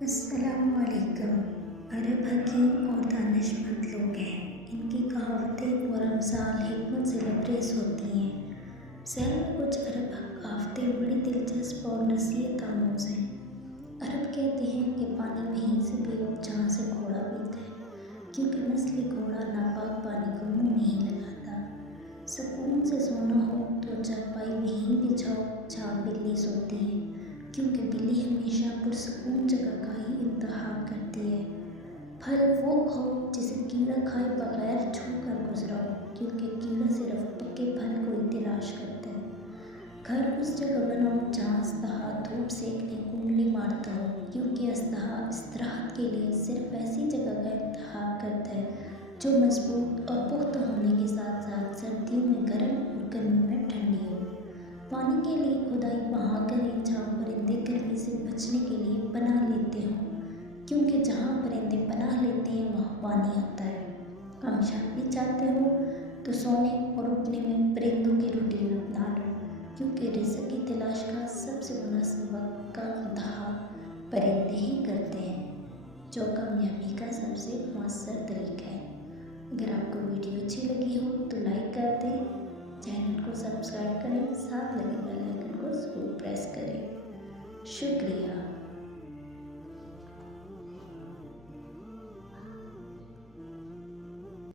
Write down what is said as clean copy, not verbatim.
السلام علیکم۔ عرب حکیم اور دانشمند لوگ ہیں۔ ان کی کہاوتیں اور امثال حکمت سے لبریز ہوتی ہیں۔ ذیل میں کچھ عرب کہاوتیں بڑی دلچسپ اور نصیحت آموز ہیں۔ عرب کہتے ہیں کہ پانی وہیں سے پیو جہاں سے گھوڑا پیتا ہے، کیونکہ نسلی گھوڑا ناپاک پانی کو منہ نہیں لگاتا۔ سکون سے سونا ہو تو چارپائی وہیں بچھاؤ جہاں بلی سوتی ہے، کیونکہ بلی ہمیشہ پرسکون جگہ کا ہی انتخاب کرتی ہے۔ پھل وہ کھاؤ جسے کیڑا کھائے بغیر چھو کر گزراؤ، کیونکہ کیڑا صرف پکے پھل کو ہی تلاش کرتا ہے۔ گھر اس جگہ بناؤ جہاں اژدہا دھوپ سیکنے کو انگلی مارتا ہو، کیونکہ اژدہا استراحت کے لیے صرف ایسی جگہ کا انتخاب کرتا ہے جو مضبوط اور پختہ ہونے کے ساتھ ساتھ سردیوں میں گرم اور گرمیوں میں ٹھنڈی ہو۔ پانی کے لیے کھدائی وہاں کریں جہاں پرندے گرمی سے بچنے کے لیے پناہ لیتے ہوں، کیونکہ جہاں پرندے پناہ لیتے ہیں وہاں پانی ہوتا ہے۔ کامیابی چاہتے ہو تو سونے اور اٹھنے میں پرندوں کی روٹین اپنا لو، کیونکہ رزق کی تلاش کا سب سے مناسب وقت کا انتخاب پرندے ہی کرتے ہیں، جو کامیابی کا سب سے مؤثر طریقہ ہے۔ اگر آپ کو ویڈیو اچھی لگی ہو تو لائک کر دیں، چینل کو سبسکرائب کریں، ساتھ لگے بیل آئیکن کو ضرور پریس کریں۔ شکریہ۔